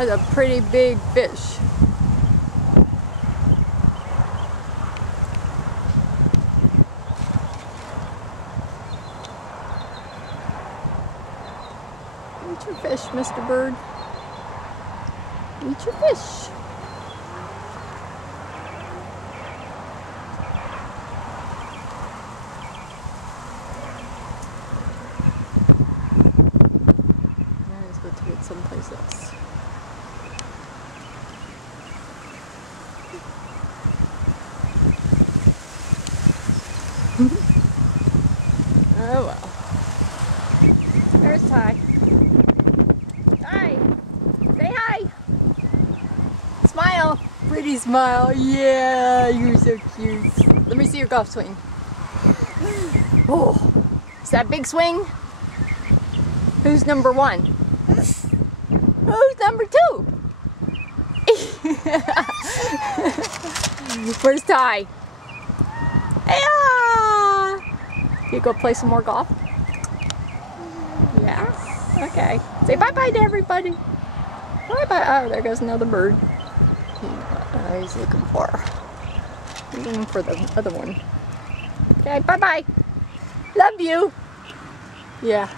That's a pretty big fish. Eat your fish, Mr. Bird. Eat your fish. Let's go take it someplace else. Oh well. There's Ty. Hi. Say hi. Smile. Pretty smile. Yeah, you're so cute. Let me see your golf swing. Oh, is that big swing? Who's number one? Who's number two? Where's Ty? Yeah. You go play some more golf? Yeah? Okay. Say bye-bye to everybody. Bye-bye. Oh, there goes another bird. He's looking for the other one. Okay, bye-bye. Love you. Yeah.